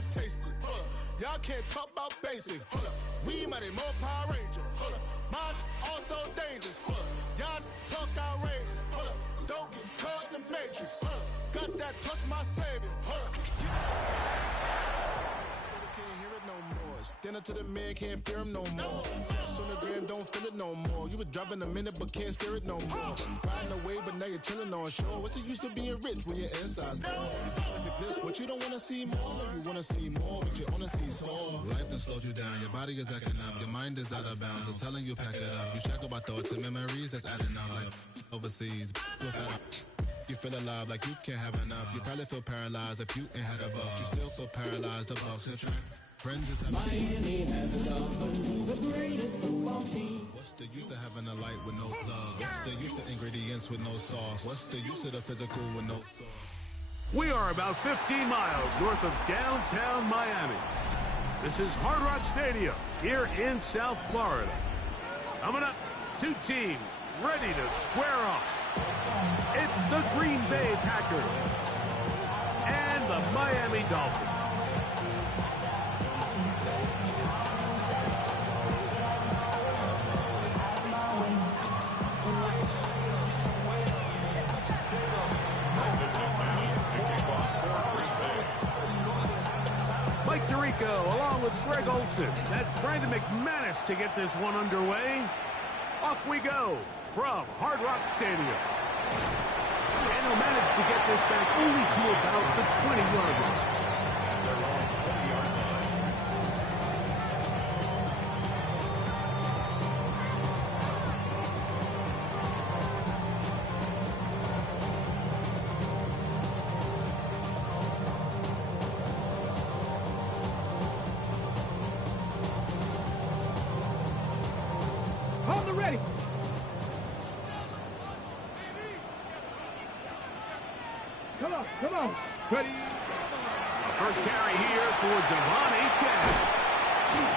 I taste good. Y'all can't talk about basic. We mighty more Power Ranger. Mine also dangerous. Y'all talk outrageous. Don't get caught in the matrix. Got that touch my savior. Can't hear it no more. Stand up to the man, can't fear him no more. Sonogram don't feel it no more. You were driving a minute but can't steer it no more. Riding away but now you're chilling on shore. What's the use of being rich when your inside's poor? Is it this what you don't want to see more? You want to see more but you only see soul. Life done slowed you down. Your body is acting up. Your mind is out of bounds. It's telling you pack it up. You shackle by thoughts and memories that's adding up. Like overseas. You feel alive like you can't have enough. You probably feel paralyzed if you ain't had a buck. You still feel paralyzed. The Bucks and track. Friends is having Miami has a double, the greatest football team. What's the use of having a light with no plug? What's the use of ingredients with no sauce? What's the use of the physical with no sauce? We are about 15 miles north of downtown Miami. This is Hard Rock Stadium here in South Florida. Coming up, two teams ready to square off. It's the Green Bay Packers and the Miami Dolphins. Mike Tirico along with Greg Olson. That's Brandon McManus to get this one underway. Off we go from Hard Rock Stadium. And he'll manage to get this back only to about the 20-yard line. On the ready. Come on. Ready. A first carry here for Devon Achane.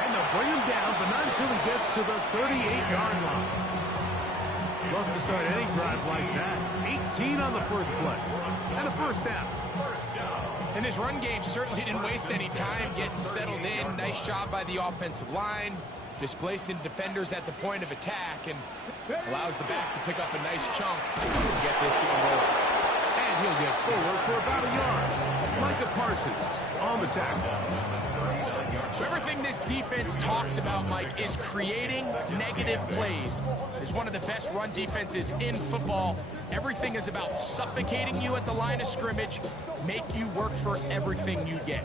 And they'll bring him down, but not until he gets to the 38-yard line. Love to start any drive like that. 18 on the first play. And a first down. And this run game certainly didn't waste any time getting settled in. Nice job by the offensive line. Displacing defenders at the point of attack and allows the back to pick up a nice chunk to get this game rolling. And he'll get forward for about a yard. Micah Parsons on the tackle. So everything this defense talks about, Mike, is creating negative plays. It's one of the best run defenses in football. Everything is about suffocating you at the line of scrimmage, make you work for everything you get.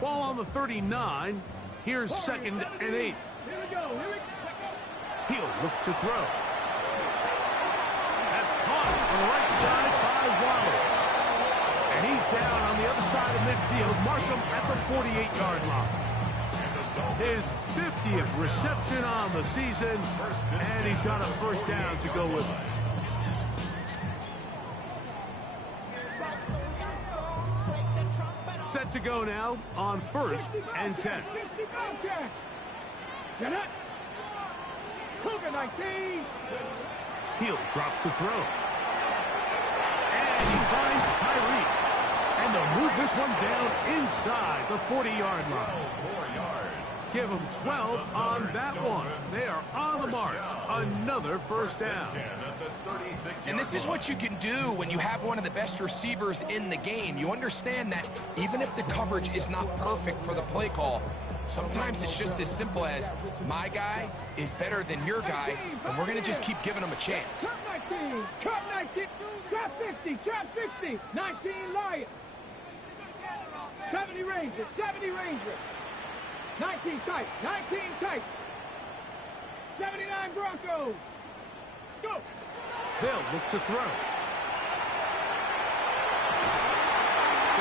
Ball on the 39. Here's 2nd and 8. He'll look to throw. That's caught on the right side by Waller. And he's down on the other side of midfield. Mark him at the 48-yard line. His 50th reception on the season, and he's got a first down to go with it. Set to go now on 1st and 10. He'll drop to throw. And he finds Tyreek. And they'll move this one down inside the 40-yard line. Give them 12 on that one. They are on the march. Another first down. And this is what you can do when you have one of the best receivers in the game. You understand that even if the coverage is not perfect for the play call, sometimes it's just as simple as my guy is better than your guy, and we're going to just keep giving him a chance. Trap 19, trap 19, trap 50, trap 60, 19 Lions. 70 Rangers, 70 Rangers. 19 tight, 19 tight. 79 Broncos. Go. They'll look to throw.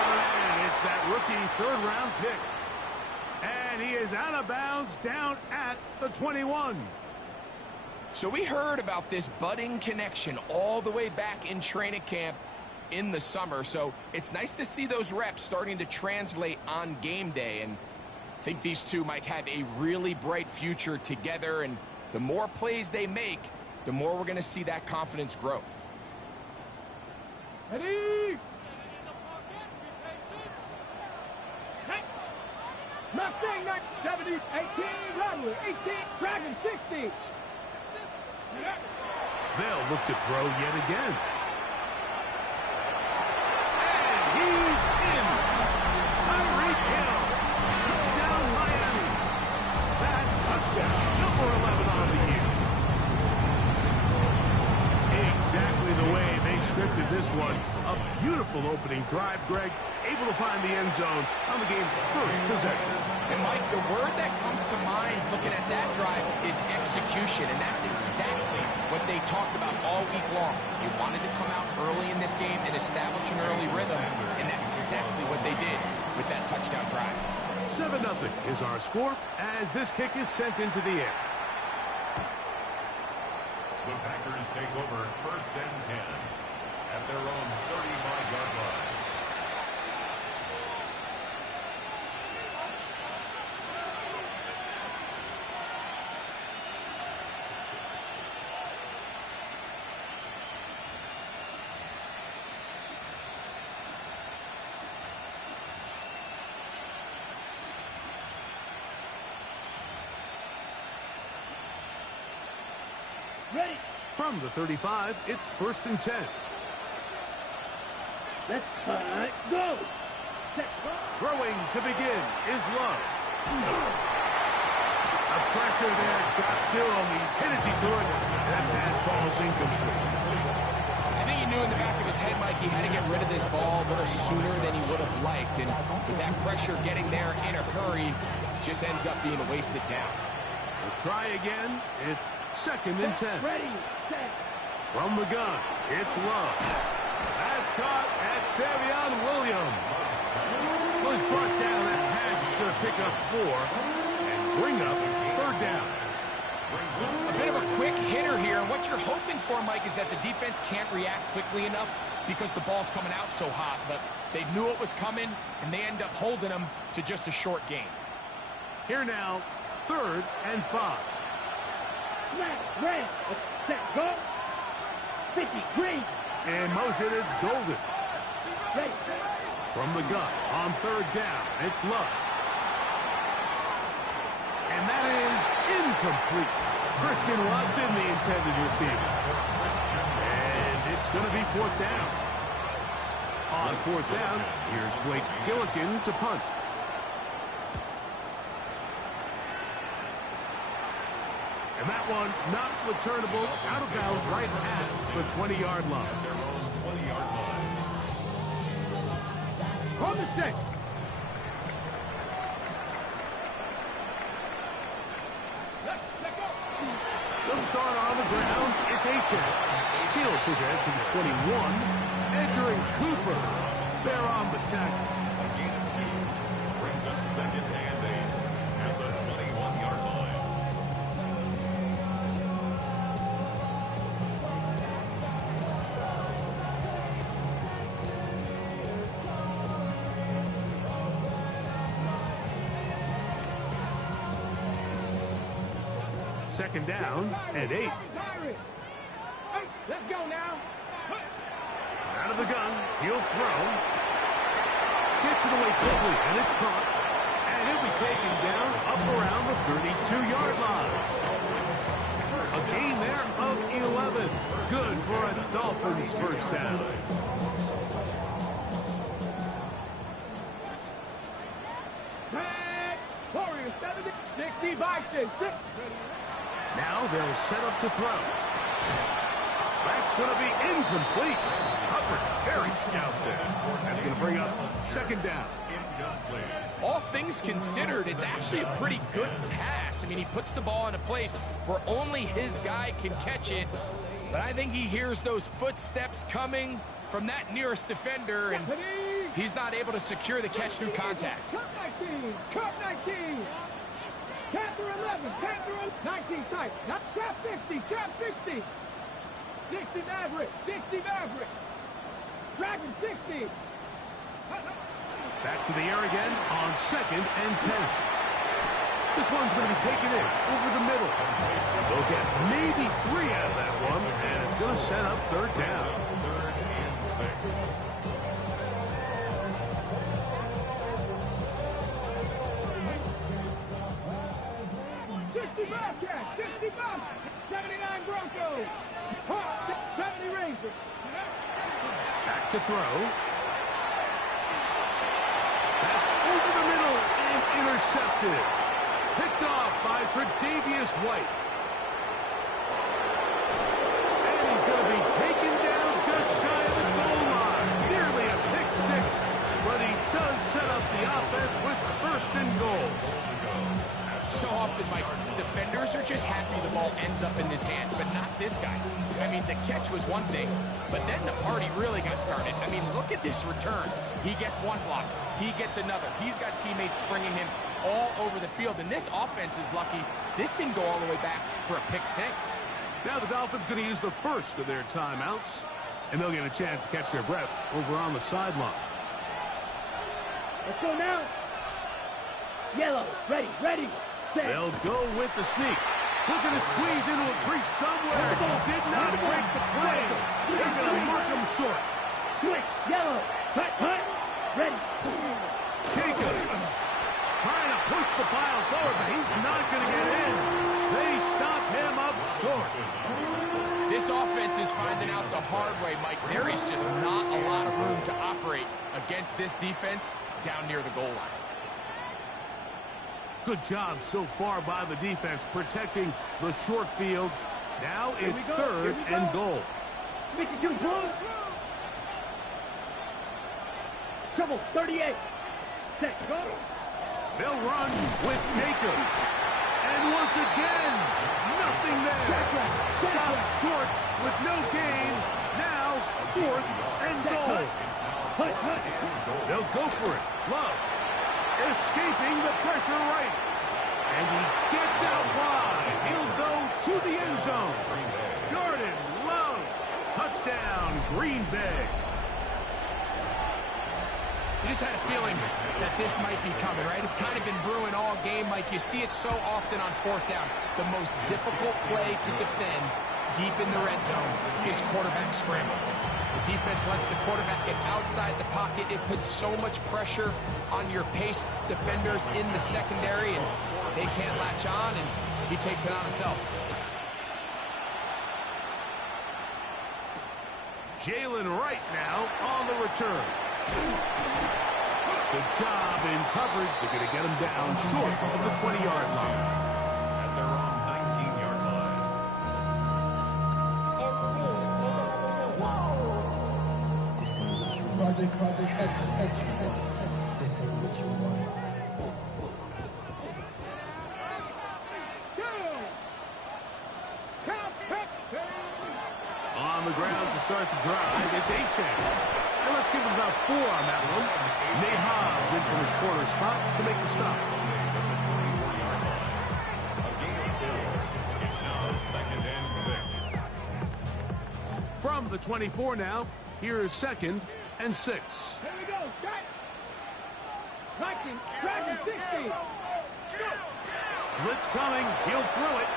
And it's that rookie third-round pick. And he is out of bounds down at the 21. So we heard about this budding connection all the way back in training camp. in the summer, so it's nice to see those reps starting to translate on game day. And I think these two might have a really bright future together, and the more plays they make, the more we're going to see that confidence grow. Ready? Mustang 70, 18, Runway 18, Dragon 60. They'll look to throw yet again. And he's in. Tyreek Hill. Touchdown, Miami. That touchdown, number 11 on the year. Exactly the way they scripted this one. A beautiful opening drive, Greg. Able to find the end zone on the game's first possession. And Mike, the word that comes to mind looking at that drive is execution, and that's exactly what they talked about all week long. They wanted to come out early in this game and establish an early rhythm, and that's exactly what they did with that touchdown drive. 7-0 is our score as this kick is sent into the air. The Packers take over 1st and 10 at their own 35-yard line. Ready? From the 35, it's 1st and 10. Let's go. Set, go. Throwing to begin is Love. A pressure there got to him. He's hit as he threw it. That pass ball is incomplete. I think he knew in the back of his head, Mike, he had to get rid of this ball a little sooner than he would have liked. And with that pressure getting there in a hurry, just ends up being a wasted down. We'll try again. It's 2nd and 10. Ready, set. From the gun, it's Love. That's caught at Savion Williams. Was brought down. That pass is going to pick up 4 and bring up 3rd down. A bit of a quick hitter here, and what you're hoping for, Mike, is that the defense can't react quickly enough because the ball's coming out so hot, but they knew it was coming, and they end up holding them to just a short gain. Here now, 3rd and 5. Flat, red, set, go. 50, green. In motion, it's Golden. Ready. From the gun, on 3rd down, it's Love. And that is incomplete. Christian Watson, the intended receiver. And it's going to be 4th down. On 4th down, here's Blake Gillikin to punt. And that one not returnable, out of bounds right at the 20-yard line. Their own 20-yard line. On the set. Let's go. They'll start on the ground. It's Achane. He'll present to the 21. Entering Cooper. They're on the tackle. A gain of 2 brings up 2nd and 8 at the 21-yard line. Second down and 8. Hey, let's go now. Out of the gun, he'll throw. Gets it away quickly, and it's caught. And he'll be taken down up around the 32-yard line. A gain there of 11. Good for a Dolphins first down. Warriors 70, 65, 6. Now they'll set up to throw. That's going to be incomplete. Hubbard, very scout there. That's going to bring up 2nd down. Incomplete. All things considered, it's actually a pretty good pass. I mean, he puts the ball in a place where only his guy can catch it. But I think he hears those footsteps coming from that nearest defender, and he's not able to secure the catch through contact. Cut 19, cut 19. Chapter 11, chapter 19 tight. Not trap 50, trap 60. 60 Maverick, 60 Maverick. Dragon 60. Back to the air again on 2nd and 10. This one's going to be taken in over the middle. They'll get maybe 3 out of that one, and it's going to set up 3rd down. 3rd and 6. 60 Bobcats, 60 Bobcats, 79 Broncos, 70 Rangers. Back to throw. That's over the middle and intercepted. Picked off by Tre'Davious White. And he's going to be taken down just shy of the goal line. Nearly a pick 6, but he does set up the offense with 1st and goal. So often, Mike, defenders are just happy the ball ends up in his hands, but not this guy. I mean, the catch was one thing, but then the party really got started. I mean, look at this return. He gets one block. He gets another. He's got teammates springing him all over the field, and this offense is lucky. This didn't go all the way back for a pick 6. Now the Dolphins going to use the first of their timeouts, and they'll get a chance to catch their breath over on the sideline. Let's go now. Yellow, ready, ready. Set. They'll go with the sneak. Looking to squeeze into a crease somewhere. Did not break the play. They're going to mark him short. Quick, yellow, hut, ready. Jacobs trying to push the pile forward, but he's not going to get in. They stop him up short. This offense is finding out the hard way, Mike. There is just not a lot of room to operate against this defense down near the goal line. Good job so far by the defense protecting the short field. Now it's 3rd and goal. Sneaky too close. Trouble, 38. Set, go. They'll run with Jacobs. And once again, nothing there. Stopped short with no gain. Now 4th and goal. They'll go for it. Love escaping the pressure right. And he gets out wide. He'll go to the end zone. Jordan Love. Touchdown, Green Bay. You just had a feeling that this might be coming, right? It's kind of been brewing all game, Mike. You see it so often on 4th down. The most difficult play to defend deep in the red zone is quarterback scramble. The defense lets the quarterback get outside the pocket. It puts so much pressure on your paced defenders in the secondary, and they can't latch on, and he takes it on himself. Jalen Wright now on the return. Good job in coverage. They're going to get him down short of the 20-yard line. At their own 19-yard line. This ain't what you want. On the ground to start the drive, it's Achane. And let's give him about 4 on that one. Nate Hobbs in from his corner spot to make the stop. It's now 2nd and 6. From the 24 now, here's 2nd and 6. Here we go, set. Viking, Dragon 60. Blitz coming, he'll throw it.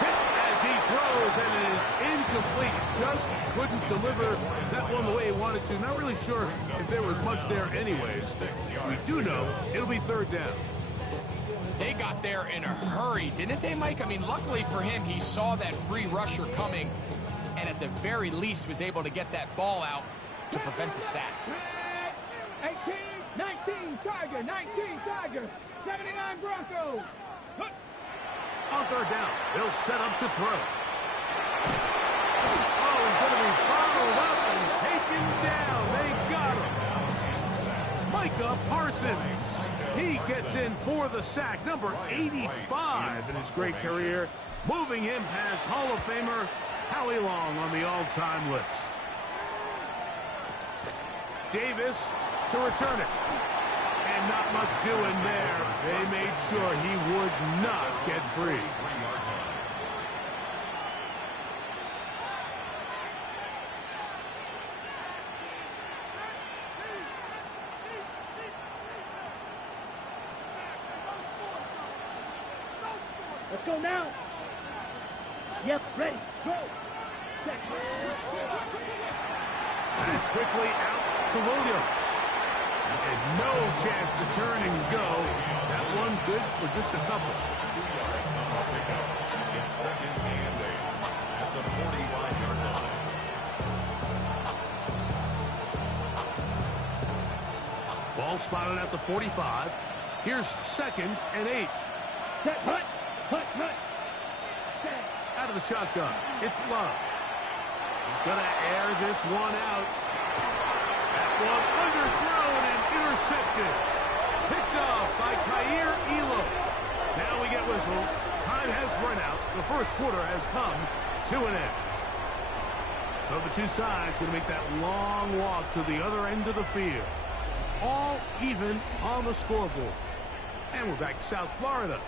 Hit as he throws, and it is incomplete. Just couldn't deliver that one the way he wanted to. Not really sure if there was much there anyways. We do know it'll be 3rd down. They got there in a hurry, didn't they, Mike? I mean, luckily for him, he saw that free rusher coming, and at the very least was able to get that ball out to prevent the sack. 18, 19, Tiger, 19, Tiger, 79 Broncos. On 3rd down, they'll set up to throw. Oh, he's going to be followed up and taken down. They got him. Micah Parsons. He gets in for the sack, number 85 in his great career, moving him past Hall of Famer Howie Long on the all-time list. Davis to return it. And not much doing there. They made sure he would not get free. Let's go now. Yep, ready. Go. That's quickly out to Williams. And no chance to turn and go. That one good for just a couple. 2 yards on the pickup. It's second and 8 at the 45-yard line. Ball spotted at the 45. Here's second and 8. Set, hut, hut, hut. Set. Out of the shotgun, it's Love. He's going to air this one out. That one underthrown and intercepted. Picked off by Kaiir Elam. Now we get whistles. Time has run out. The first quarter has come to an end. So the two sides going to make that long walk to the other end of the field. All even on the scoreboard. And we're back to South Florida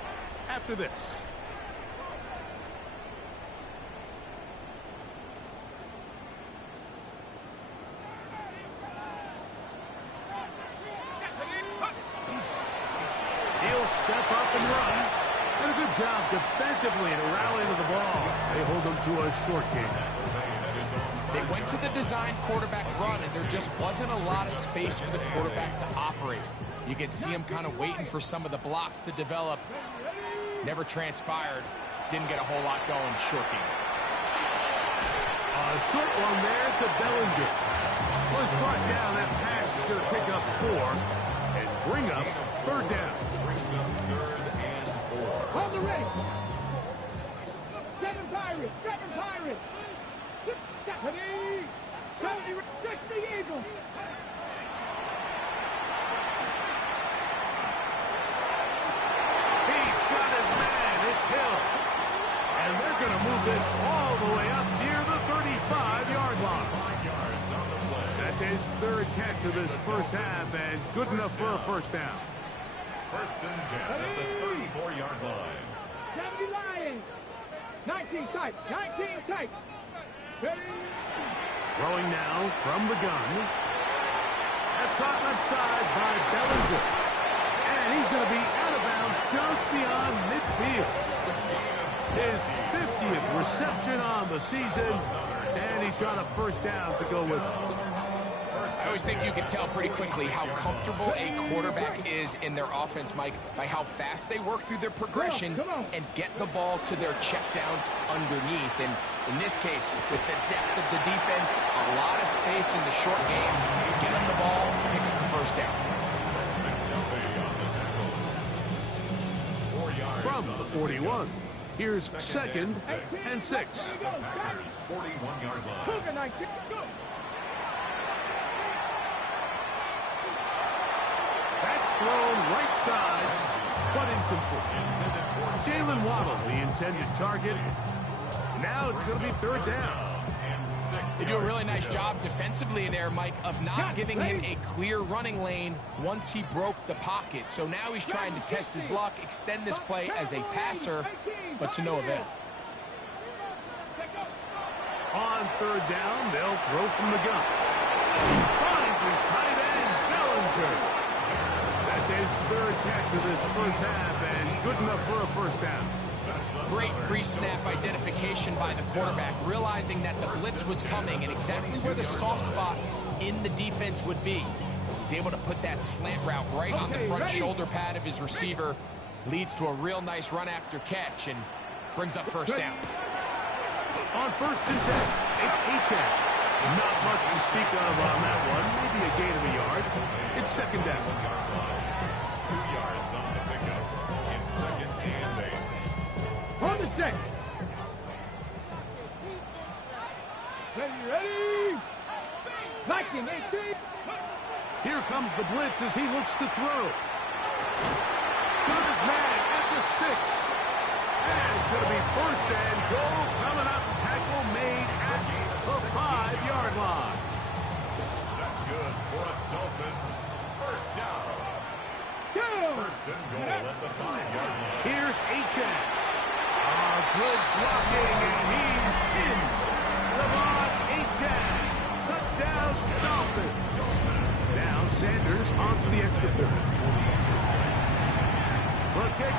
after this. He'll step up and run. And a good job defensively to rally to the ball. They hold them to a short game. They went to the design quarterback run, and there just wasn't a lot of space for the quarterback to operate. You can see him kind of waiting for some of the blocks to develop. Never transpired. Didn't get a whole lot going. Short game. A short one there to Bellinger. Was brought down. That pass is going to pick up 4 and bring up third down. Brings up third and 4. Hold the ready. 7 Pirates, 7 Pirates. 70, 60 Eagles. He's got his man. It's Hill. And they're going to move this all the way up near the 35-yard line. 5 yards on the play. That's his third catch of this first half, and good enough for a first down. First and 10 at the 34-yard line. 70 Lions. 19 tight, 19 tight. Ready. Throwing now from the gun. That's caught left side by Bellinger. And he's going to be out of bounds just beyond midfield. His 50th reception on the season, and he's got a first down to go with it. I always think you can tell pretty quickly how comfortable a quarterback is in their offense, Mike, by how fast they work through their progression and get the ball to their check down underneath. And in this case, with the depth of the defense, a lot of space in the short game, get them the ball, pick up the first down. From the 41, here's second and 6. Packers 41-yard line. Cougar 19, go. That's thrown right side, but incomplete. Jalen Waddle, the intended target. Now it's going to be third down. They do a really nice job defensively in there, Mike, of not giving him a clear running lane once he broke the pocket. So now he's trying to test his luck, extend this play as a passer, but to no avail. On third down, they'll throw from the gun. Finds his tight end, Bellinger. That's his third catch of this first half, and good enough for a first down. Great pre-snap identification by the quarterback, realizing that the blitz was coming and exactly where the soft spot in the defense would be. He's able to put that slant route right on the front shoulder pad of his receiver. Leads to a real nice run after catch and brings up first down. On first and 10, it's Achane. Not much to speak of on that one. Maybe a gain of a yard. It's second down. 2 yards on the pickup. It's second and 8. On the check. Ready. 19, 18. Here comes the blitz as he looks to throw. Got his man at the 6. And it's going to be first and goal coming up. Tackle made at the 5-yard line. That's good for a Dolphins first down. First and goal at the 5-yard line. Here's Achane. Good blocking, and he's in. Devon Achane. Touchdown, Dolphins. Now Sanders on for the extra point. The kick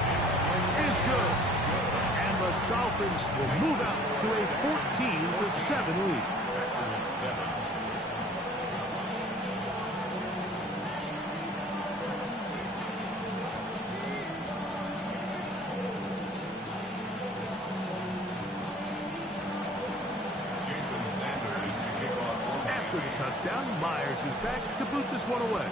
is good. will move out to a 14-7 lead. Packers 7. Jason Sanders to kick off. After the touchdown, Myers is back to boot this one away.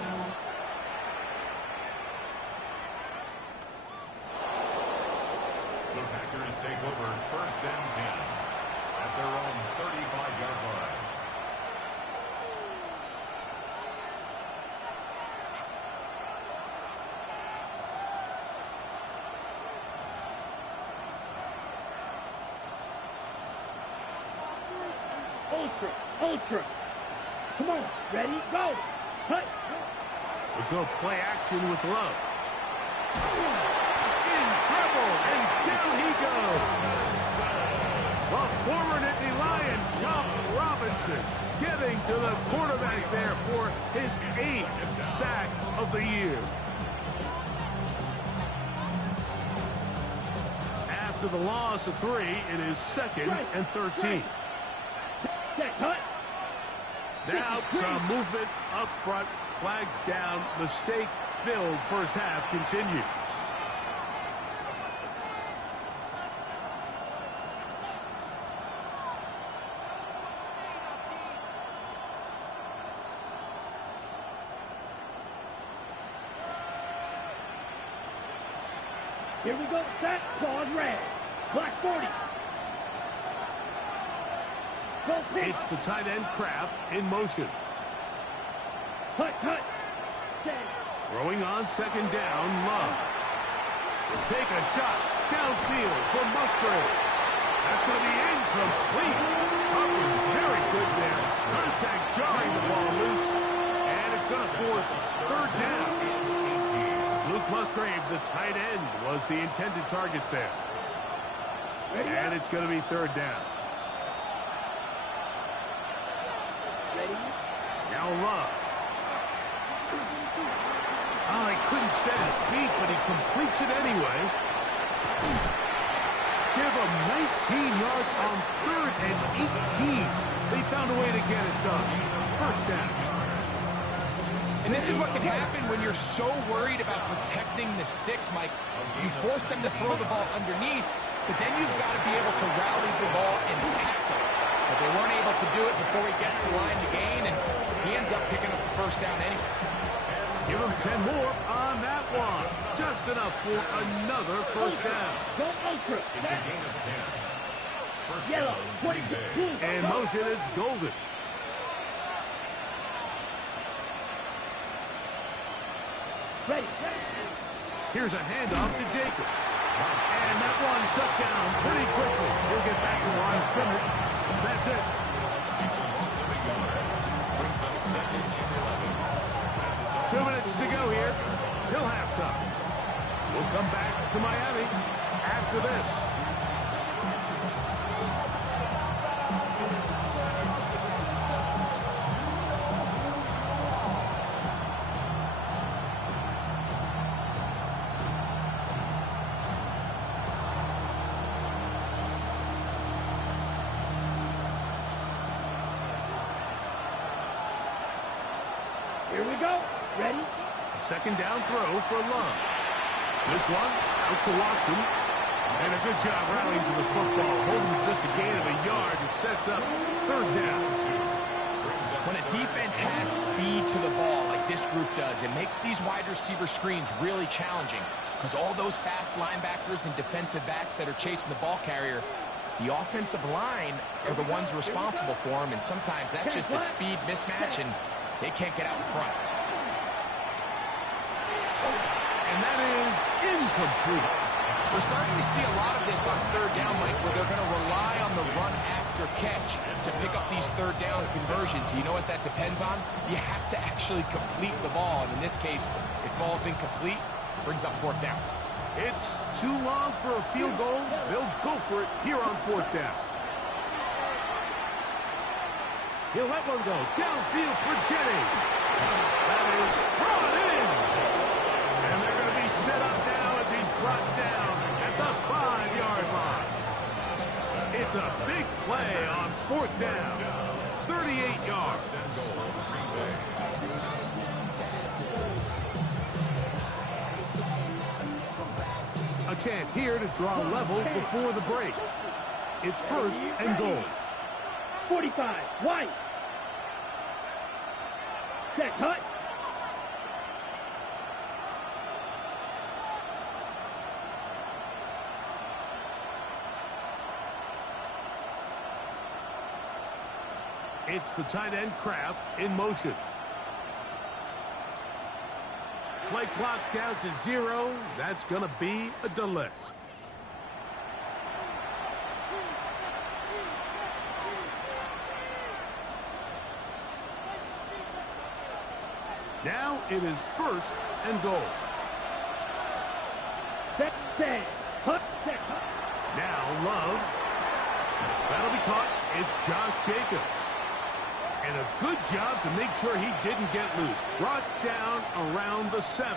The Packers take over 1st and 10 at their own 35-yard line. Ultra. Come on, ready, go. Cut. We'll go play action with Love. In trouble, and down he goes. The former Nittany Lion, Chop Robinson, getting to the quarterback there for his 8th sack of the year. After the loss of 3, it is 2nd and 13. Cut. Now some movement up front, flags down, mistake-filled first half continues. Here we go, set, pause, red. Black 40. Go pitch. It's the tight end Kraft in motion. Cut. Set. Throwing on 2nd down, Love. Take a shot downfield for Musgrave. That's going to be incomplete. Hopkins very good there. Contact jarring the ball loose. And it's going to force 3rd down. Luke Musgrave, the tight end, was the intended target there. And it's going to be 3rd down. Ready? Now Love. Oh, he couldn't set his feet, but he completes it anyway. Give him 19 yards on 3rd and 18. They found a way to get it done. 1st down. And this is what can happen when you're so worried about protecting the sticks, Mike. You force them to throw the ball underneath, but then you've got to be able to rally the ball and tackle. But they weren't able to do it before he gets the line to gain, and he ends up picking up the 1st down anyway. Give him 10 more on that one. Just enough for another 1st down. Go ultra. It's a gain of 10. First Yellow. down, 20. Green Bay. Blue. In motion, it's Golden. Ready. Here's a handoff to Jacobs. And that one shut down pretty quickly. He'll get back to the line of scrimmage. That's it. It's a loss of a yard. Brings up 2nd and 11. 2 minutes to go here till halftime. We'll come back to Miami after this. Here we go. Ready? 2nd down throw for Love. This one out to Watson. And a good job rallying to the football. Holding just a gain of a yard. It sets up 3rd down. When a defense has speed to the ball like this group does, it makes these wide receiver screens really challenging because all those fast linebackers and defensive backs that are chasing the ball carrier, the offensive line are the ones responsible for them, and sometimes that's just a speed mismatch, and they can't get out in front. And that is incomplete. We're starting to see a lot of this on 3rd down, Mike, where they're going to rely on the run after catch to pick up these 3rd down conversions. You know what that depends on? You have to actually complete the ball, and in this case, it falls incomplete, brings up 4th down. It's too long for a field goal. They'll go for it here on 4th down. He'll let one go. Downfield for Jennings. That is brought in. And they're going to be set up now as he's brought down at the 5-yard line. It's a big play on 4th down. 38 yards. A chance here to draw level before the break. It's 1st and goal. 45, White. Set, hut. It's the tight end Kraft in motion. Play clock down to 0. That's going to be a delay. Now it is 1st and goal. Set, hut, set, hut. Now Love. That'll be caught. It's Josh Jacobs. And a good job to make sure he didn't get loose. Brought down around the 7.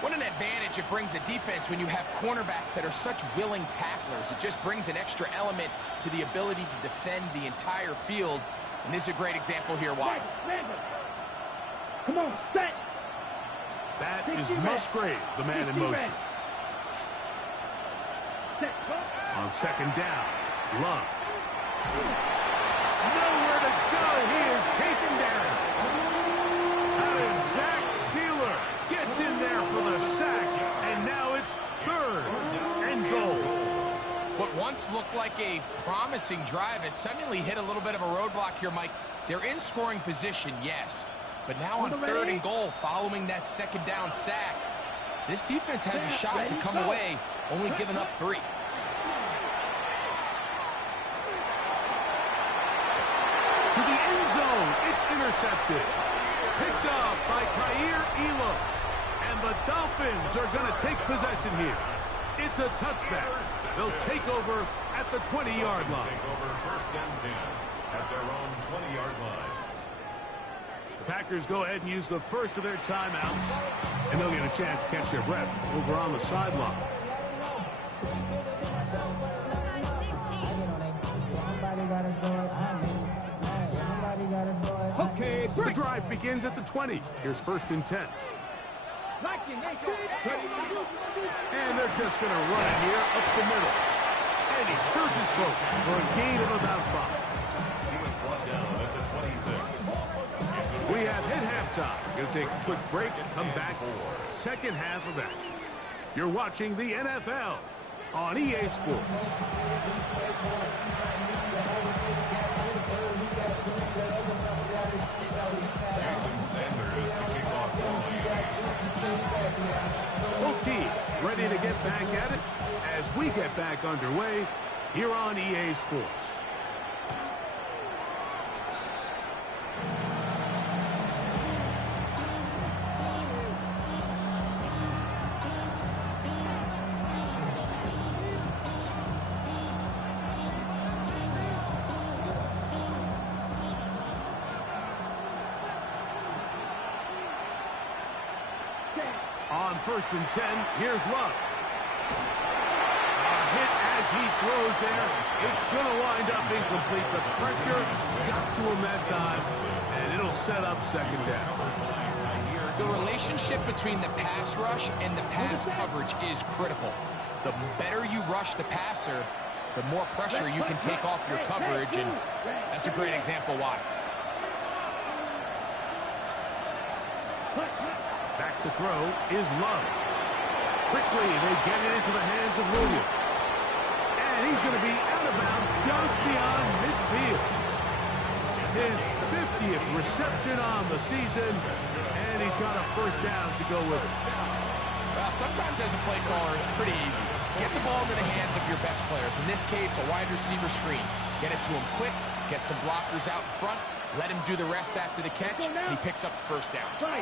What an advantage it brings a defense when you have cornerbacks that are such willing tacklers. It just brings an extra element to the ability to defend the entire field. And this is a great example here why. Come on, set. That is Musgrave, the man in motion. On 2nd down, Love. Nowhere to go. He is taken down. And Zach Sealer gets in there for the sack. And now it's 3rd and goal. What once looked like a promising drive has suddenly hit a little bit of a roadblock here, Mike. They're in scoring position, yes. But now on 3rd and goal, following that 2nd down sack, this defense has a shot to come away, only giving up 3. To the end zone, it's intercepted. Picked up by Kaiir Elam. And the Dolphins are going to take possession here. It's a touchback. They'll take over at the 20-yard line. Take over 1st and 10 at their own 20-yard line. The Packers go ahead and use the first of their timeouts. And they'll get a chance to catch their breath over on the sideline. Okay, the drive begins at the 20. Here's 1st and 10. And they're just going to run it here up the middle. And he surges forward for a gain of about 5. He was brought down at the 26. We have hit halftime. Going to take a quick break and come back for 2nd half of action. You're watching the NFL on EA Sports. Jason Sanders to kick off Both teams ready to get back at it as we get back underway here on EA Sports. On 1st and 10, here's Love. A hit as he throws there. It's going to wind up incomplete. The pressure got to him that time, and it'll set up 2nd down. The relationship between the pass rush and the pass coverage is critical. The better you rush the passer, the more pressure you can take off your coverage, and that's a great example why. Back to throw is Love. Quickly, they get it into the hands of Williams. And he's going to be out of bounds just beyond midfield. His 50th reception on the season, and he's got a 1st down to go with it. Well, sometimes as a play caller, it's pretty easy. Get the ball into the hands of your best players. In this case, a wide receiver screen. Get it to him quick, get some blockers out in front, let him do the rest after the catch, and he picks up the 1st down. 43.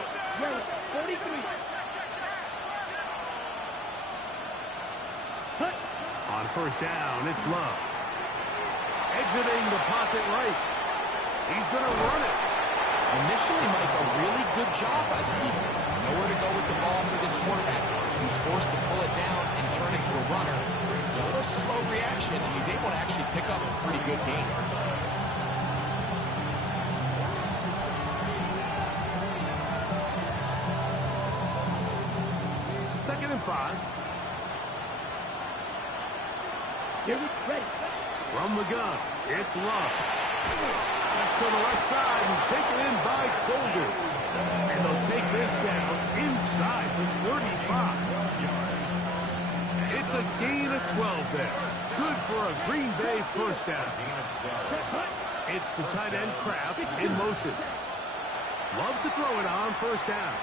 On 1st down, it's Love. Exiting the pocket right. He's going to run it. Initially, Mike, a really good job by the defense. Nowhere to go with the ball for this quarterback. He's forced to pull it down and turn it to a runner. A little slow reaction, and he's able to actually pick up a pretty good gain. Second and 5. Here we ready. From the gun, it's Love. Left to the left side and taken in by Golden. And they'll take this down inside the 35. It's a gain of 12 there. Good for a Green Bay first down. It's the tight end Kraft in motion. Loves to throw it on first down.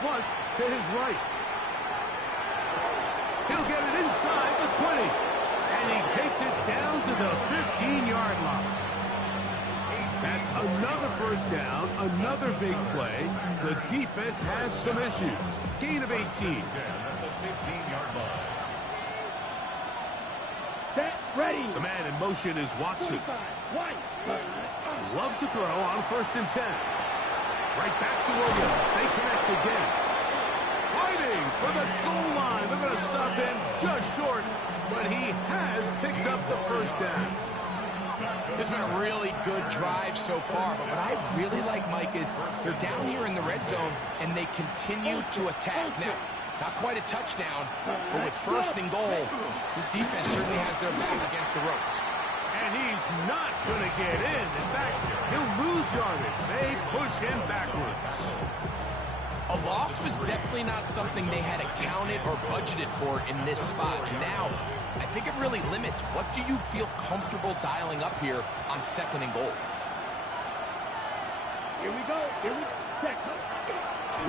Flush to his right. He'll get it inside the 20. And he takes it down to the 15-yard line. That's another first down, another big play. The defense has some issues. Gain of 18. Set, ready. The man in motion is Watson. Love to throw on first and 10. Right back to Williams. They connect again. Fighting for the goal line. They're going to stop him just short, but he has picked up the first down. This has been a really good drive so far, but what I really like, Mike, is they're down here in the red zone, and they continue to attack. Now, not quite a touchdown, but with first and goal, this defense certainly has their backs against the ropes. And he's not going to get in. In fact, he'll lose yardage. They push him backwards. A loss was definitely not something they had accounted or budgeted for in this spot. And now, I think it really limits what do you feel comfortable dialing up here on second and goal. Here we go. Here we check.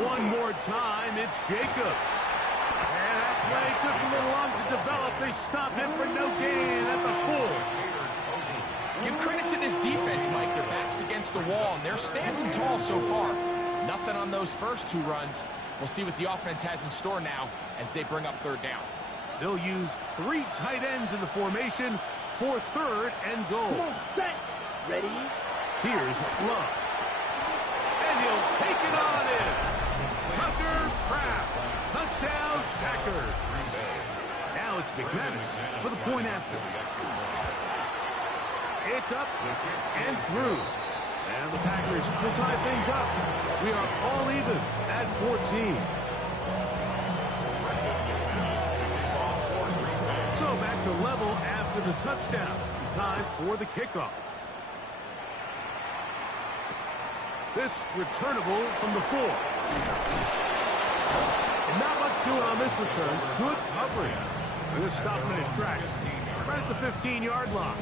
One more time, it's Jacobs. And that play took a little long to develop. They stop him for no gain at the 4. Give credit to this defense, Mike. Their back's against the wall, and they're standing tall so far. Nothing on those first two runs. We'll see what the offense has in store now as they bring up third down. They'll use 3 tight ends in the formation for third and goal. Come on, set, ready. Here's Love. And he'll take it on in. Tucker Kraft. Touchdown, Packers. Now it's McManus for the point after. It's up and through. And the Packers will tie things up. We are all even at 14. So back to level after the touchdown. Time for the kickoff. This returnable from the 4. And not much doing on this return. Good coverage. They're going to stop him in his tracks. Right at the 15-yard line.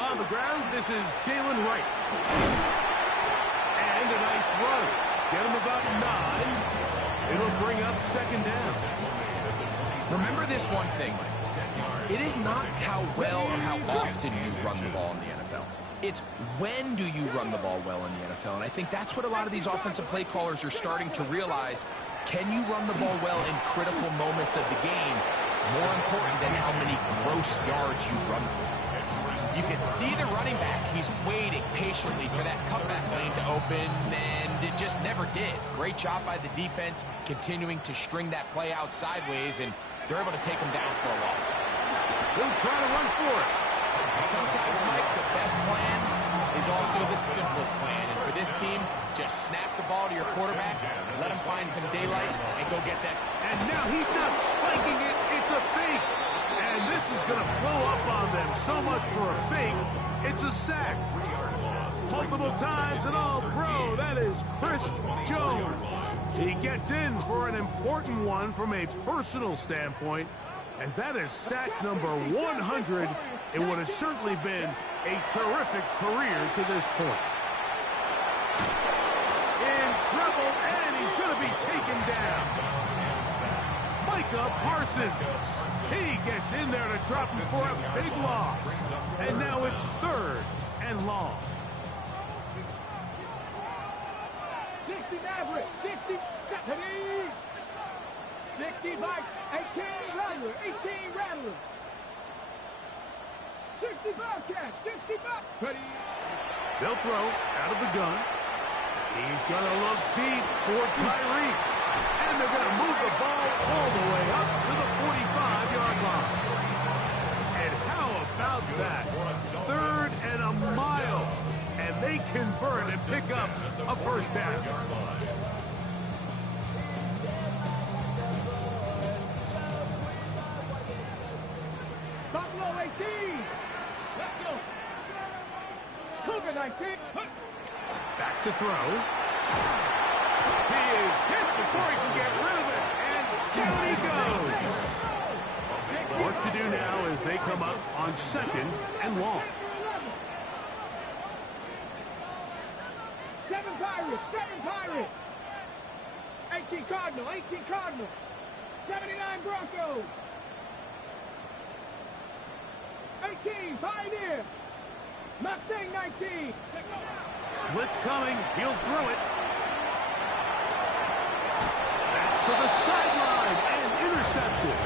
On the ground, this is Jalen Wright. And a nice run. Get him about 9. It'll bring up second down. Remember this one thing, Mike. It is not how well or how often you run the ball in the NFL. It's when do you run the ball well in the NFL. And I think that's what a lot of these offensive play callers are starting to realize. Can you run the ball well in critical moments of the game? More important than how many gross yards you run for. You can see the running back. He's waiting patiently for that cutback lane to open, and it just never did. Great job by the defense, continuing to string that play out sideways, and they're able to take him down for a loss. He'll try to run for it. Sometimes, Mike, the best plan is also the simplest plan. And for this team, just snap the ball to your quarterback, let him find some daylight, and go get that. And now he's not spiking it. It's a fake. And this is going to blow up on them. So much for a fake. It's a sack. Multiple times and all pro. That is Chris Jones. He gets in for an important one from a personal standpoint, as that is sack number 100. It would have certainly been a terrific career to this point. In trouble, and he's going to be taken down. Micah Parsons. He gets in there to drop him for a big loss. And now it's third and long. 60 average, 60, 70. 65, 18 Rattler, 18 Rattler. 65 catch, 65. Ready. They'll throw out of the gun. He's going to look deep for Tyreek. And they're going to move the ball all the way up to the 45-yard line. And how about that? 3rd and a mile. And they convert and pick up a first down. Buffalo 18. Let's go. Cougar 19. Back to throw. He is hit before he can get rid of it. And down he goes. What to do now as they come up on 2nd and long. 7 Pirates, 7 Pirates. 18 Cardinal, 18 Cardinal. 79 Broncos. 18 Pioneer. Mustang 19. Blitz coming. He'll throw it. That's to the sideline and intercepted.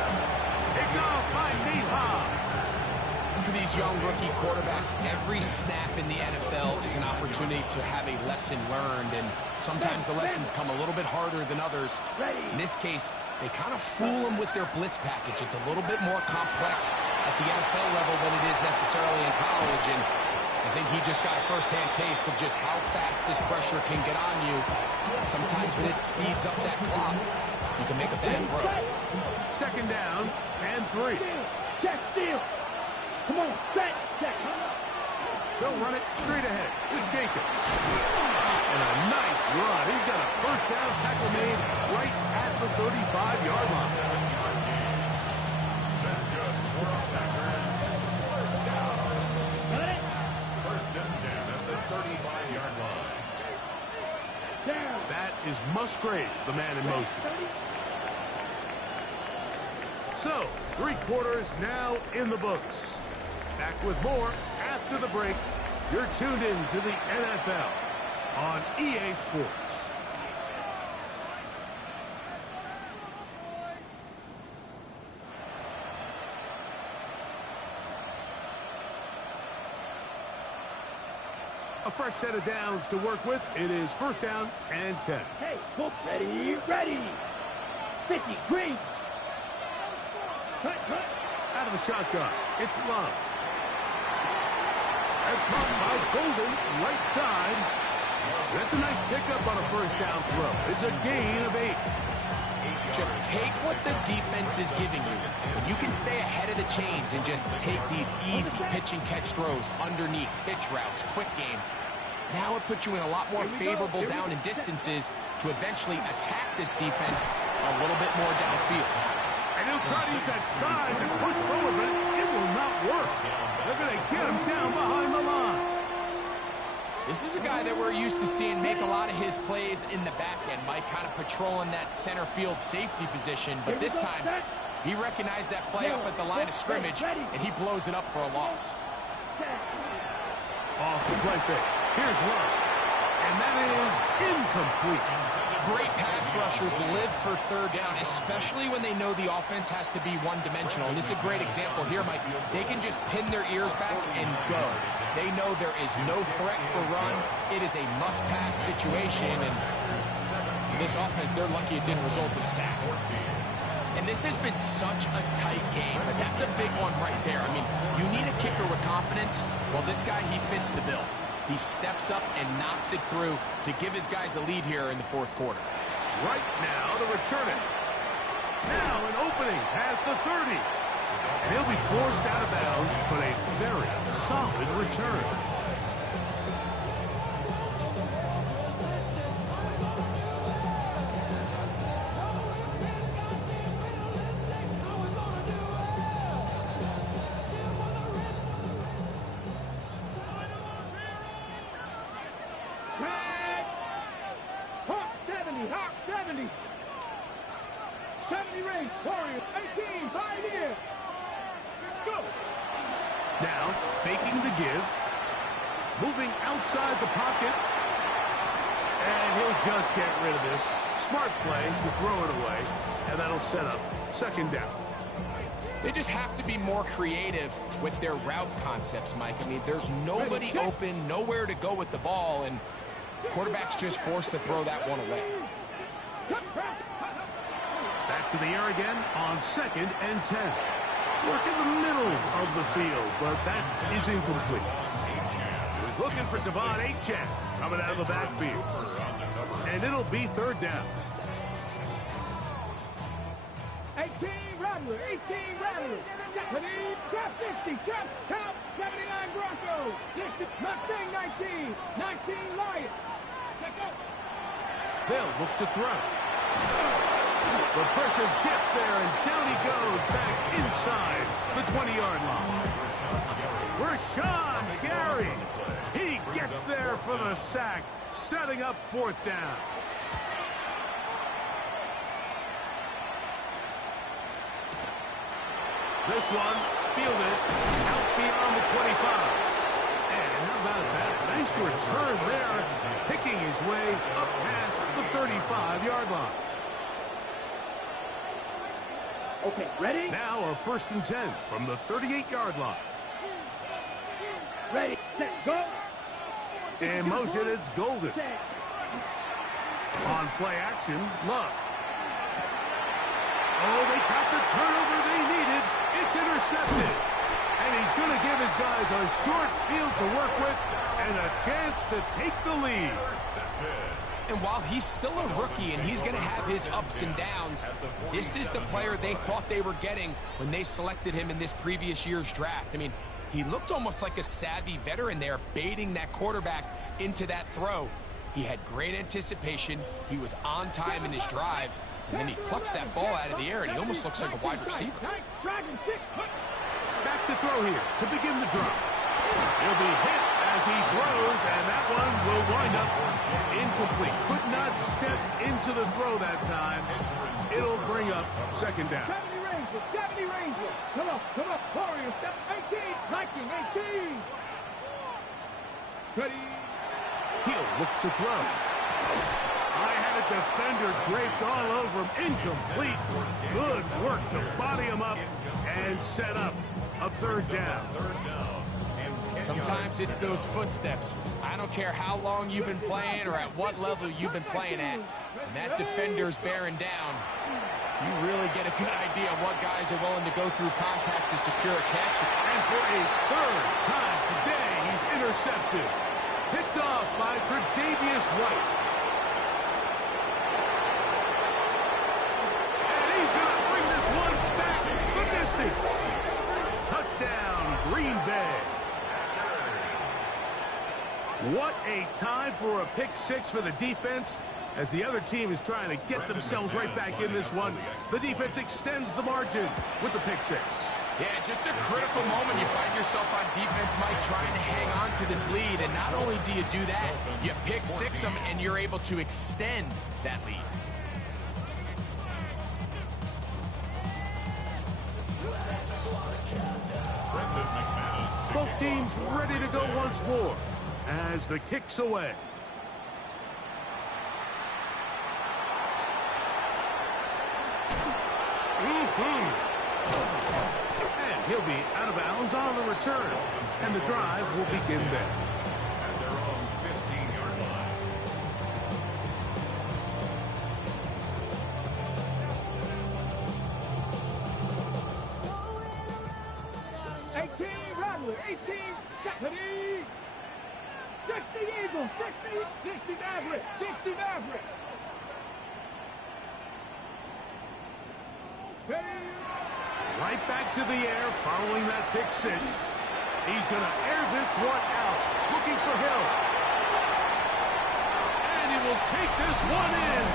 Picked off by Nate Hobbs. For these young rookie quarterbacks, every snap in the NFL is an opportunity to have a lesson learned, and sometimes the lessons come a little bit harder than others. In this case, they kind of fool them with their blitz package. It's a little bit more complex at the NFL level than it is necessarily in college, and I think he just got a first-hand taste of just how fast this pressure can get on you. Sometimes when it speeds up that clock, you can make a bad throw. 2nd down and 3. Check, steal. Come on, set, check. They'll run it straight ahead with Jacobs. And a nice run. He's got a first down tackle made right at the 35-yard line. That's good. For our Packers. First down. Got it? 1st and 10 at the 35-yard line. Down. That is Musgrave, the man in motion. So, 3 quarters now in the books. Back with more after the break. You're tuned in to the NFL on EA Sports. A fresh set of downs to work with. It is 1st down and 10. Hey, book ready, ready. 50, green. Cut, cut. Out of the shotgun, it's Love. That's caught by Golden, right side. That's a nice pickup on a first down throw. It's a gain of 8. Just take what the defense is giving you. When you can stay ahead of the chains and just take these easy pitch and catch throws underneath, pitch routes, quick game, now it puts you in a lot more favorable down and distances to eventually attack this defense a little bit more downfield. And he'll try to use that size and push forward, but it will not work. They're going to get him down behind the line. This is a guy that we're used to seeing make a lot of his plays in the back end. Mike kind of patrolling that center field safety position, but this time he recognized that play up at the line of scrimmage, and he blows it up for a loss. Off the play fake. Here's Love. And that is incomplete. Great pass rushers live for 3rd down, especially when they know the offense has to be one-dimensional. And this is a great example here, Mike. They can just pin their ears back and go. They know there is no threat for run. It is a must-pass situation. And this offense, they're lucky it didn't result in a sack. And this has been such a tight game, but that's a big one right there. I mean, you need a kicker with confidence. Well, this guy, he fits the bill. He steps up and knocks it through to give his guys a lead here in the 4th quarter. Right now to return it. Now an opening past the 30. And he'll be forced out of bounds, but a very solid return. Hawk 70, Hawk 70. 70 rings, Warriors, 18, Pioneer. Go. Now, faking the give. Moving outside the pocket. And he'll just get rid of this. Smart play to throw it away. And that'll set up second down. They just have to be more creative with their route concepts, Mike. I mean, there's nobody open, nowhere to go with the ball, and quarterback's just forced to throw that one away. Back to the air again on 2nd and 10. Work in the middle of the field, but that is incomplete. He's looking for Devon Achane coming out of the backfield. And it'll be 3rd down. 18 Rattler, 18 Rattler. Trap 50, trap, count, 79 Broncos. Mustang 19, 19 Lions. They'll look to throw. The pressure gets there, and down he goes back inside the 20-yard line. Rashawn Gary. He gets there for the sack, setting up 4th down. This one fielded out beyond the 25. And how about that? Nice return there, picking his way up past the 35-yard line. Okay, ready? Now a 1st and 10 from the 38-yard line. Ready, set, go. In motion, it's Golden. Set. On play action, Love. Oh, they got the turnover they needed. It's intercepted. And he's going to give his guys a short field to work with and a chance to take the lead. And while he's still a rookie and he's going to have his ups and downs, this is the player they thought they were getting when they selected him in this previous year's draft. I mean, he looked almost like a savvy veteran there, baiting that quarterback into that throw. He had great anticipation. He was on time in his drive. And then he plucks that ball out of the air, and he almost looks like a wide receiver. Back to throw here to begin the drive. He'll be hit as he throws, and that one will wind up incomplete. Could not step into the throw that time. It'll bring up 2nd down. 70 Rangers. Come on, Warriors, step 18, Viking 18. Ready. He'll look to throw. I had a defender draped all over him. Incomplete. Good work to body him up and set up a 3rd down. Sometimes it's those footsteps. I don't care how long you've been playing or at what level you've been playing at. When that defender's bearing down, you really get a good idea of what guys are willing to go through contact to secure a catch. And for a 3rd time today, he's intercepted. Picked off by Tre'Davious White. And he's going to bring this one back the distance. Touchdown, Green Bay. What a time for a pick 6 for the defense. As the other team is trying to get themselves right back in this one, the defense extends the margin with the pick 6. Yeah, just a critical moment. You find yourself on defense, Mike, trying to hang on to this lead. And not only do you do that, you pick 6 them, and you're able to extend that lead. Both teams ready to go once more as the kick's away. And he'll be out of bounds on the return. And the drive will begin there. At their own 15-yard line. 18 Rattler, 18 Stephanie. 60 Eagles, 60 Maverick, 60 Maverick. Right back to the air following that pick 6. He's going to air this one out, looking for Hill. And he will take this one in.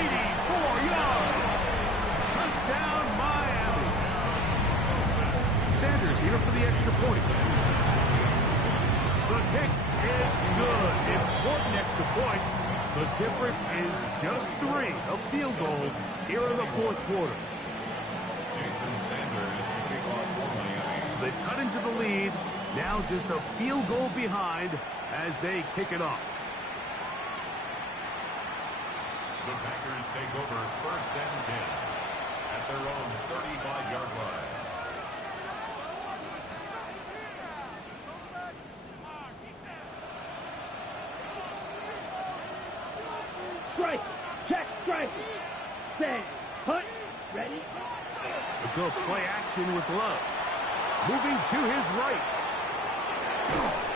84 yards. Touchdown, Miami. Sanders here for the extra point. The kick is good. Important extra point. The difference is just 3, a field goal here in the 4th quarter. Jason Sanders to kick off for Miami. So they've cut into the lead. Now just a field goal behind as they kick it off. The Packers take over 1st and 10 at their own 35-yard line. Strike. Check. Strike. Stand. Hunt. Ready. The Colts play action with Love. Moving to his right.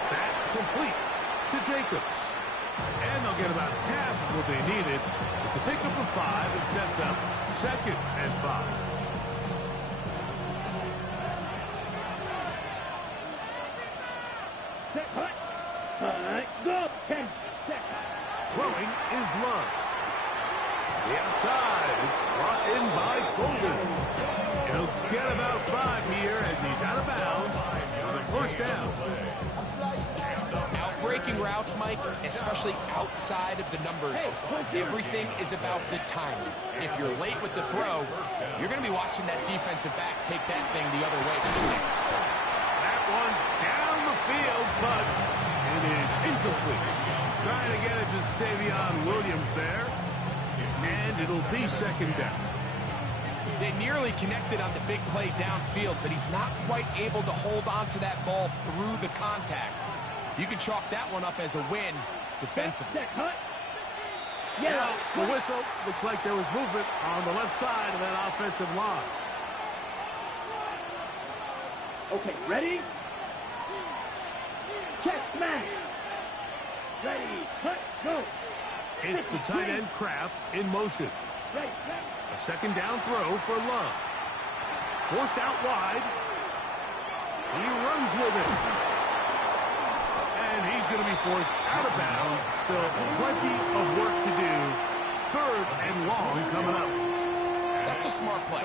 That complete to Jacobs. And they'll get about half of what they needed. It's a pickup of 5 and sets up 2nd and 5. Set. Hunt. Hunt. Go. 10 seconds. Throwing is Love. The outside. It's brought in by Golden. He'll get about 5 here as he's out of bounds for the 1st down. Breaking routes, Mike, especially outside of the numbers, everything is about the timing. If you're late with the throw, you're going to be watching that defensive back take that thing the other way for the 6. That one down the field, but it is incomplete. Trying to get it to Savion Williams there, and it'll be 2nd down. They nearly connected on the big play downfield, but he's not quite able to hold on to that ball through the contact. You can chalk that one up as a win defensively. Now, the whistle looks like there was movement on the left side of that offensive line. Okay, ready? Check, smash. Ready, cut, go. It's the tight end Kraft in motion. Right. A 2nd down throw for Love. Forced out wide. He runs with it. And he's going to be forced out of bounds. Still plenty of work to do. 3rd and long coming up. That's a smart play.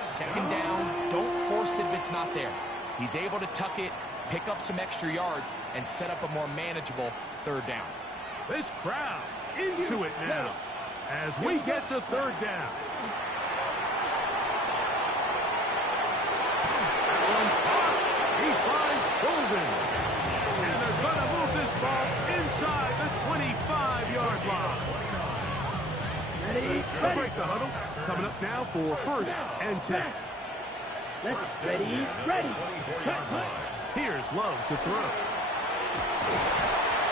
2nd down, don't force it if it's not there. He's able to tuck it, pick up some extra yards, and set up a more manageable 3rd down. This crowd into it now as we get to 3rd down. That one caught. He finds Golden. And they're going to move this ball inside the 25-yard line. Ready, They'll break the huddle. Coming up now for 1st and 10. Let's ready. Here's Love to throw.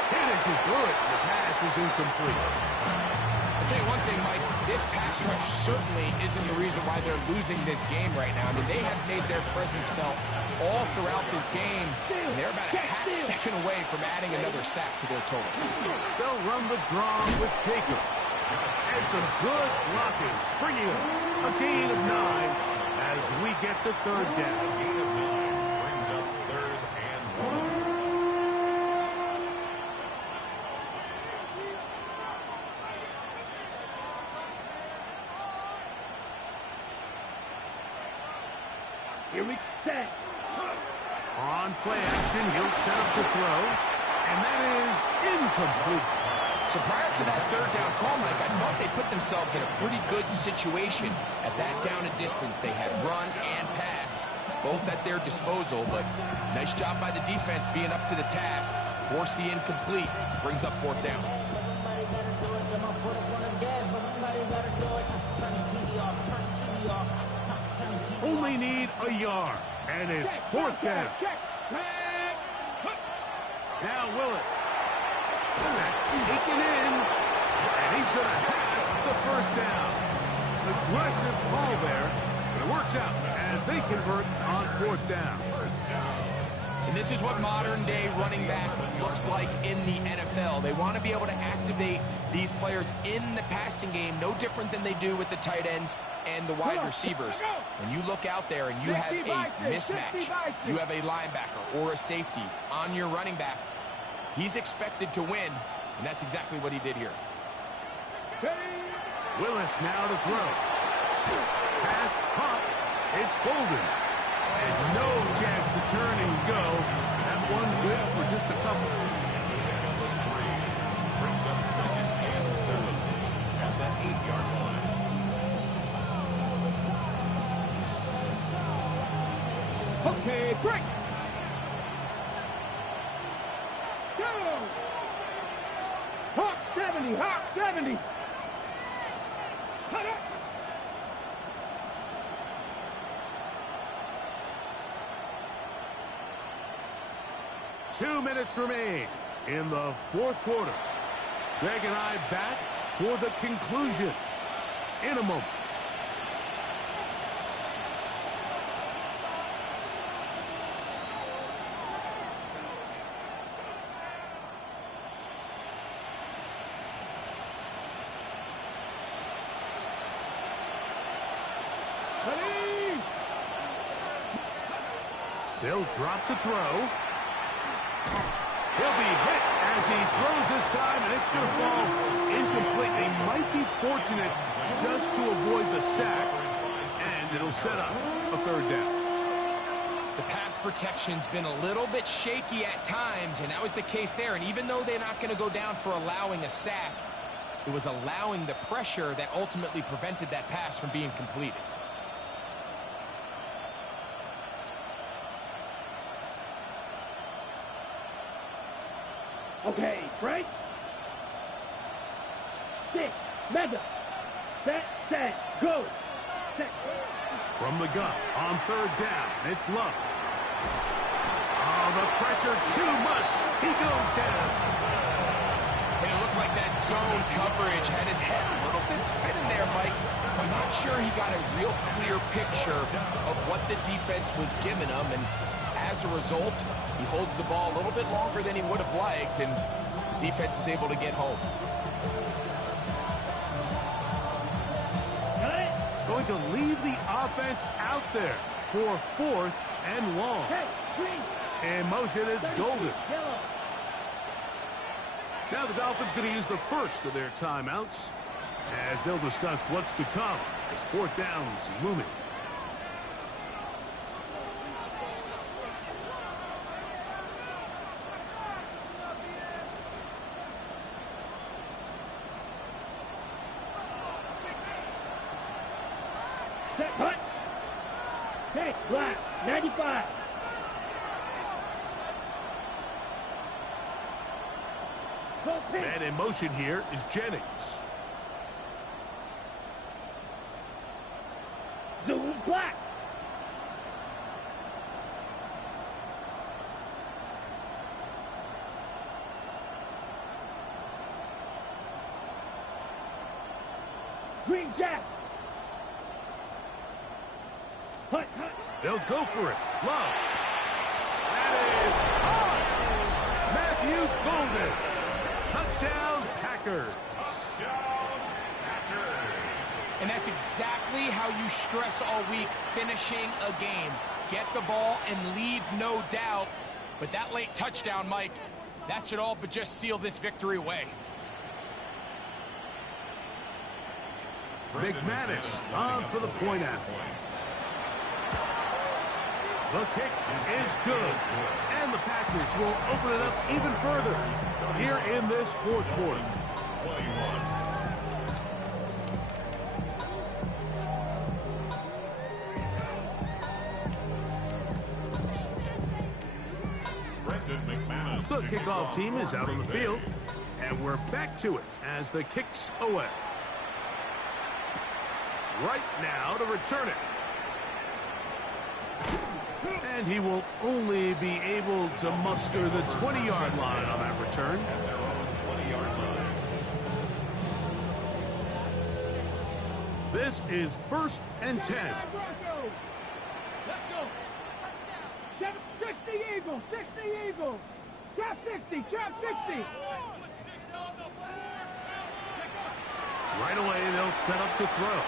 And as he threw it, the pass is incomplete. I'll tell you one thing, Mike, this pass rush certainly isn't the reason why they're losing this game right now. I mean, they have made their presence felt all throughout this game, and they're about a half second away from adding another sack to their total. They'll run the draw with Jacobs. And some good blocking, springing up. A gain of 9 as we get to 3rd down. A gain of 9 brings up 3rd and 1. Here we set. On play action, he'll set up the throw. And that is incomplete. So prior to that 3rd down call, Mike, I thought they put themselves in a pretty good situation at that down and distance. They had run and pass, both at their disposal, but nice job by the defense being up to the task. Force the incomplete, brings up 4th down. Only need a yard, and it's 4th down. Now Willis. That's taken in, and he's going to have the 1st down. Aggressive call there, but it works out as they convert on 4th down. And this is what modern-day running back looks like in the NFL. They want to be able to activate these players in the passing game, no different than they do with the tight ends and the wide receivers. When you look out there and you have a mismatch, you have a linebacker or a safety on your running back, he's expected to win, and that's exactly what he did here. Willis now to throw. Pass, pop. It's Golden. And no chance to turn and go. That one good for just a couple. Brings up 2nd and 7 at that 8-yard line. Okay, break. Go. Hawk 70, Hawk 70. 2 minutes remain in the fourth quarter. Greg and I back for the conclusion in a moment. They'll drop to throw. He'll be hit as he throws this time, and it's going to fall incomplete. They might be fortunate just to avoid the sack, and it'll set up a third down. The pass protection's been a little bit shaky at times, and that was the case there. And even though they're not going to go down for allowing a sack, it was allowing the pressure that ultimately prevented that pass from being completed. Okay, break. 6, mega. Set, go. Set. From the gun on third down, it's Love. Oh, the pressure too much. He goes down. And it looked like that zone coverage had his head a little bit spinning there, Mike. I'm not sure he got a real clear picture of what the defense was giving him, and as a result, he holds the ball a little bit longer than he would have liked, and the defense is able to get home. Going to leave the offense out there for 4th and long. In motion, it's Golden. Now the Dolphins going to use the first of their timeouts as they'll discuss what's to come as 4th down's looming. Set, cut. Take, black, 95. Man in motion here is Jennings. Zoom, black. Green Jack. Hut. They'll go for it. Love. That is Matthew Golden. Touchdown, Packers. Touchdown, Packers. And that's exactly how you stress all week, finishing a game. Get the ball and leave no doubt. But that late touchdown, Mike, that should all but just seal this victory away. McManus on for the point after. The kick is good. And the Packers will open it up even further here in this fourth quarter. 21. Brendan McManus. The kickoff team is out on the field, and we're back to it as the kick's away. Right now to return it. And he will only be able to muster the 20-yard line on that return. At their own 20-yard line. This is 1st and 10. Let's go. 60 Eagles, 60 Eagles. Trap 60, trap 60. Right away, they'll set up to throw.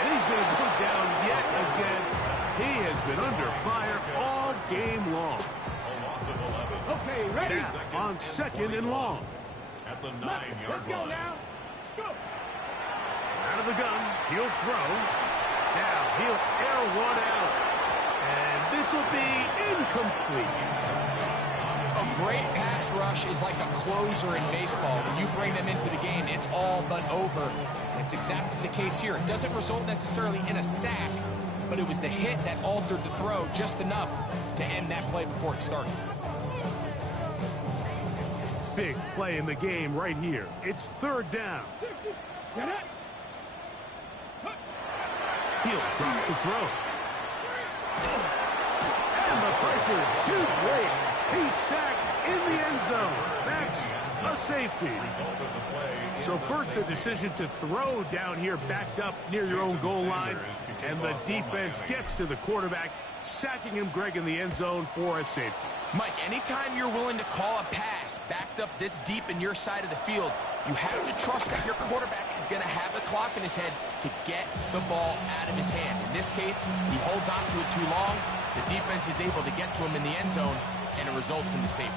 And he's going to go down yet again. He has been under fire all game long. A loss of 11. Okay, ready? Now, on 2nd and long. At the 9-yard Let's go line. now. Go. Out of the gun, he'll throw. Now, he'll air one out. And this will be incomplete. A great pass rush is like a closer in baseball. When you bring them into the game, it's all but over. And it's exactly the case here. It doesn't result necessarily in a sack, but it was the hit that altered the throw just enough to end that play before it started. Big play in the game right here. It's 3rd down. Get it. He'll drop the throw. And And the pressure too great. He's sacked in the end zone. That's a safety. So first the decision to throw down here backed up near your own goal line. And the defense gets to the quarterback, sacking him, Greg, in the end zone for a safety. Mike, anytime you're willing to call a pass backed up this deep in your side of the field, you have to trust that your quarterback is going to have the clock in his head to get the ball out of his hand. In this case, he holds on to it too long. The defense is able to get to him in the end zone, and it results in the safety.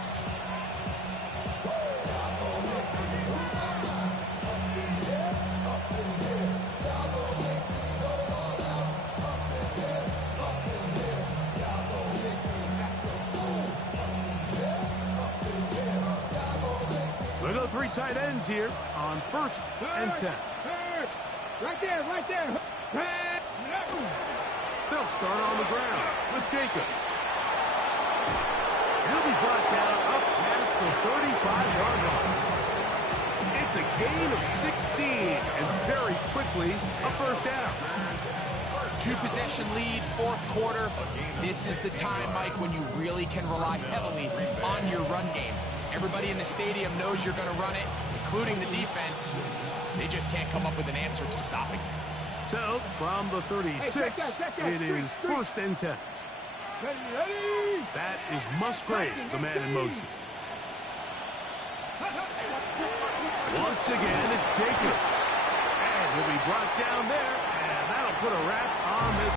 We'll go 3 tight ends here on 1st and 10. Right there, right there. They'll start on the ground with Jacobs. He'll be brought down up past the 35-yard line. It's a gain of 16, and very quickly, a first down. 2-possession lead, 4th quarter. This is the time, Mike, when you really can rely heavily on your run game. Everybody in the stadium knows you're going to run it, including the defense. They just can't come up with an answer to stopping it. So, from the 36, it is 1st and 10. That is Musgrave, the man in motion. Once again, it's Jacobs. And he'll be brought down there, and that'll put a wrap on